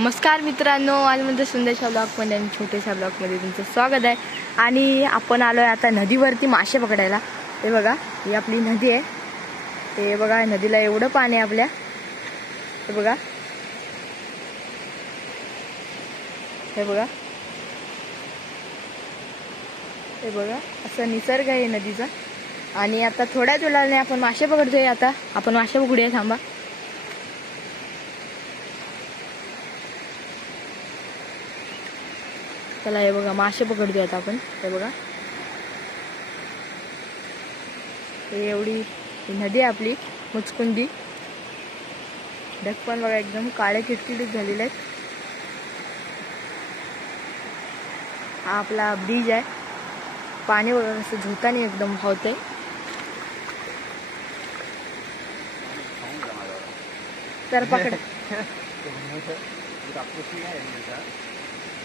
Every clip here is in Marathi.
नमस्कार मित्रांनो, आज म्हणजे सुंदरशा ब्लॉगमध्ये आणि छोट्याशा ब्लॉगमध्ये तुमचं स्वागत आहे. आणि आपण आलो आहे आता नदीवरती मासे पकडायला. हे बघा, ही आपली नदी आहे. हे बघा, नदीला एवढं पाणी आहे आपल्या. हे बघा, हे बघा, हे बघा, असं निसर्ग आहे नदीचा. आणि आता थोड्याच वेळाने आपण मासे पकडतोय. आता आपण मासे पकडूया, थांबा. चला, हे बघा, मासे पकडतोय आता आपण. हे बघा, हे एवढी नदी आहे आपली मुचकुंदी. ढग पण बघा एकदम काळे किटकिटीत झालेले आहेत. हा आपला ब्रिज आहे. पाणी बघा कसं झोतानी एकदम धावतंय. तर पकड.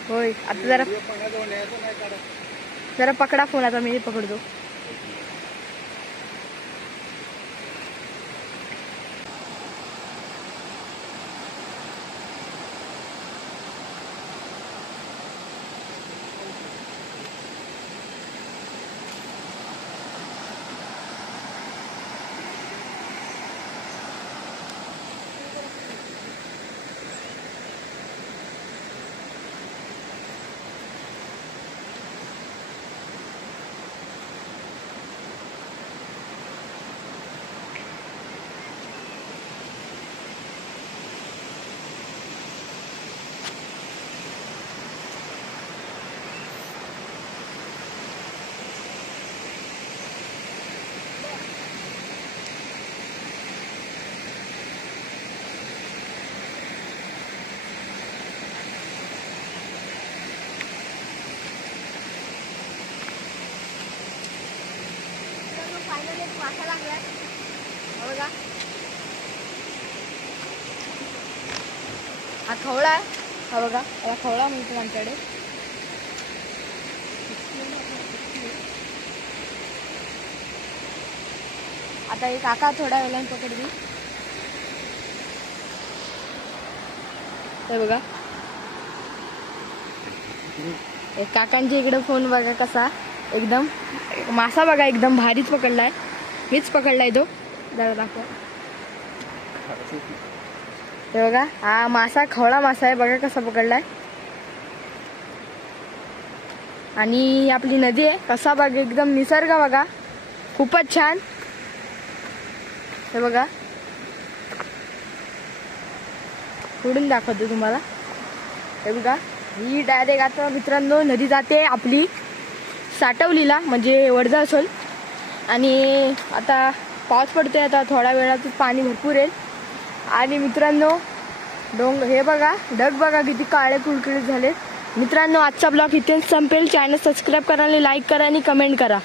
होय, आता जरा पकडा फोन. आता मी पकडतो. मासा लागलाय बघा. हा खवळा आहे. हा बघा, हा खवळा म्हणतो आमच्याकडे. आता एक काका थोड्या वेळाने पकडली. हे बघा, एक काकांच्या इकडे फोन बघा कसा एकदम मासा बघा एकदम भारीच पकडलाय. मीच पकडलाय तो. जरा दाखवा. हे बघा, हा मासा खवळा मासा आहे. बघा कसा पकडलाय. आणि आपली नदी आहे. कसा बघा एकदम निसर्ग बघा, खूपच छान. हे बघा, पुढून दाखवतो तुम्हाला. हे बघा, ही डायरेक्ट आता मित्रांनो नदी जाते आपली साटवलीला, म्हणजे वडजासोल. आणि आता पाऊस पडतोय. आता थोड्या वेळातच पाणी भरपूर येईल. आणि मित्रांनो हे बघा, ढग बघा किती काळे कुळकुळीत झाले. मित्रांनो, आजचा ब्लॉग इथेच संपेल. चॅनल सबस्क्राईब करा आणि लाईक करा आणि कमेंट करा.